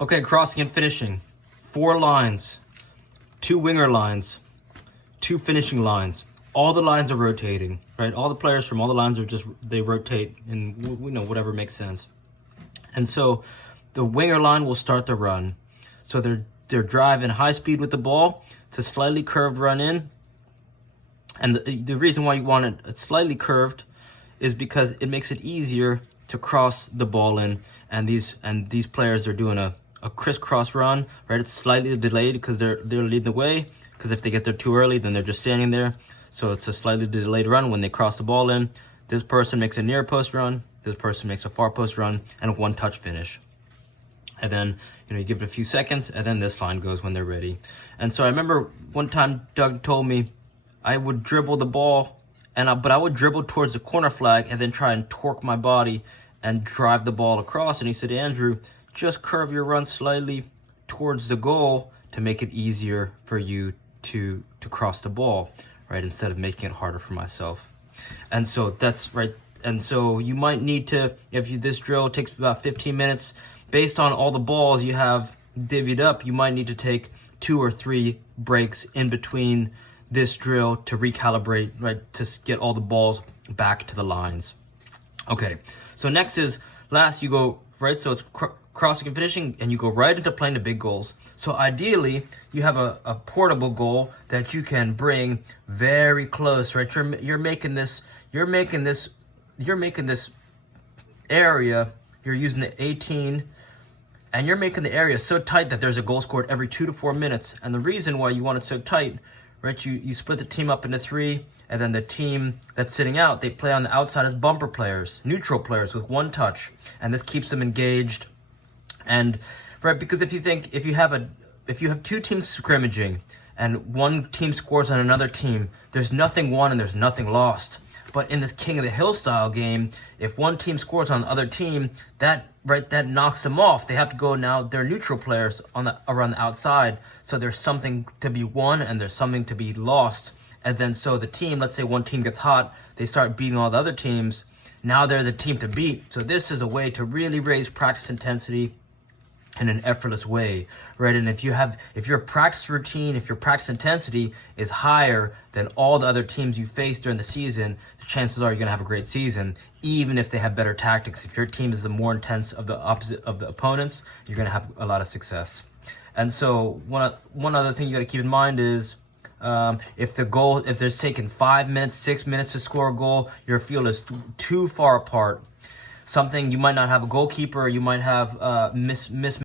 Okay, crossing and finishing. 4 lines, 2 winger lines, 2 finishing lines. All the lines are rotating, right? All the players from all the lines they rotate in, whatever makes sense. And so the winger line will start the run. So they're driving high speed with the ball. It's a slightly curved run in. And the reason why you want it slightly curved is because it makes it easier to cross the ball in. And these players are doing a crisscross run, right? It's slightly delayed because they're leading the way. Because if they get there too early, then they're just standing there. So it's a slightly delayed run when they cross the ball in. This person makes a near post run. This person makes a far post run and a one-touch finish. And then, you give it a few seconds, and then this line goes when they're ready. And so I remember one time Doug told me I would dribble the ball, but I would dribble towards the corner flag and then try and torque my body and drive the ball across. And he said, Andrew, just curve your run slightly towards the goal to make it easier for you to cross the ball, right? Instead of making it harder for myself. And so that's right. And so you might need to, this drill takes about 15 minutes, based on all the balls you have divvied up, you might need to take 2 or 3 breaks in between this drill to recalibrate, right? To get all the balls back to the lines. Okay, so next is you go, right? So it's crossing and finishing, and you go right into playing the big goals. So ideally, you have a portable goal that you can bring very close, right? You're making this area, you're using the 18, and you're making the area so tight that there's a goal scored every 2 to 4 minutes. And the reason why you want it so tight, right? You split the team up into 3, and then the team that's sitting out, they play on the outside as bumper players, neutral players with 1 touch, and this keeps them engaged. And right, because if you have 2 teams scrimmaging and one team scores on another team, there's nothing won and there's nothing lost. But in this King of the Hill style game, if one team scores on the other team, that knocks them off. They have to go now. They're neutral players around the outside, so there's something to be won and there's something to be lost. And then so the team, let's say one team gets hot, they start beating all the other teams. Now they're the team to beat. So this is a way to really raise practice intensity in an effortless way, right? And if your practice routine, if your practice intensity is higher than all the other teams you face during the season, the chances are you're gonna have a great season, even if they have better tactics. If your team is the more intense of the opposite of the opponents, you're gonna have a lot of success. And so one other thing you gotta keep in mind is if there's taken 5 minutes, 6 minutes to score a goal, your field is too far apart. You might not have a goalkeeper, you might have